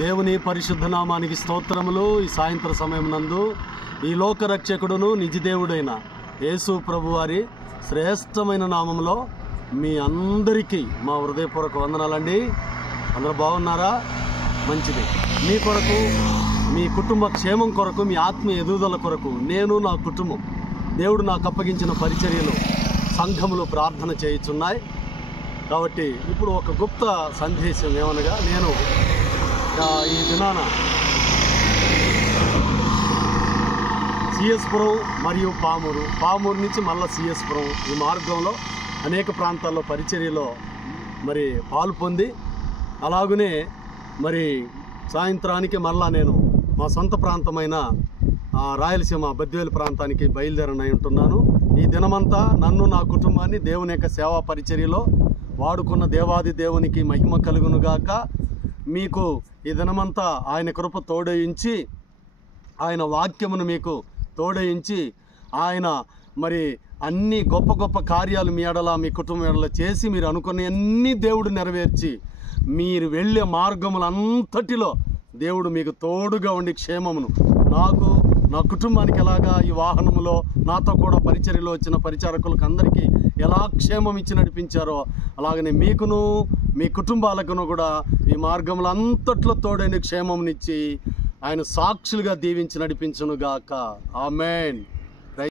దేవుని పరిశుద్ధ నామానికి స్తోత్రములు. ఈ సాయంత్ర సమయం నందు ఈ లోక రక్షకుడును నిజదేవుడైన యేసు ప్రభువారి శ్రేష్టమైన నామంలో మీ అందరికీ మా హృదయపూర్వక వందనాలండి. అందరూ బాగున్నారా? మంచిది. మీ కొరకు, మీ కుటుంబ క్షేమం కొరకు, మీ ఆత్మీయ ఎదుగుదల కొరకు నేను, నా కుటుంబం దేవుడు నాకు అప్పగించిన పరిచర్యలు సంఘములు ప్రార్థన చేయుచున్నాయి. కాబట్టి ఇప్పుడు ఒక గుప్త సందేశం ఏమనగా, నేను ఈ దినాన సిఎస్పురం మరియు పామూరు నుంచి మళ్ళీ సిఎస్పురం ఈ మార్గంలో అనేక ప్రాంతాల్లో పరిచర్యలో మరి పాలు పొంది, అలాగనే మరి సాయంత్రానికి మళ్ళా నేను మా సొంత ప్రాంతమైన రాయలసీమ బద్వేలు ప్రాంతానికి బయలుదేరనై ఉంటున్నాను. ఈ దినమంతా నన్ను, నా కుటుంబాన్ని దేవుని యొక్క సేవా పరిచర్యలో వాడుకున్న దేవాది దేవునికి మహిమ కలుగునుగాక. మీకు ఈ దినమంతా ఆయన కృప తోడయించి, ఆయన వాక్యమును మీకు తోడయించి, ఆయన మరి అన్ని గొప్ప గొప్ప కార్యాలు మీ ఎడల, మీ కుటుంబం ఎడల చేసి, మీరు అనుకున్న అన్ని దేవుడు నెరవేర్చి, మీరు వెళ్ళే మార్గములంతటిలో దేవుడు మీకు తోడుగా ఉండి క్షేమమును, నాకు, నా కుటుంబానికి ఎలాగా ఈ వాహనములో నాతో కూడా పరిచర్యలో వచ్చిన పరిచారకులకు అందరికీ ఎలా క్షేమం ఇచ్చి నడిపించారో, అలాగనే మీకును, మీ కుటుంబాలకును కూడా ఈ మార్గములు అంతట్లో తోడైన క్షేమంనిచ్చి ఆయన సాక్షులుగా దీవించి నడిపించునుగాక. ఆమేన్.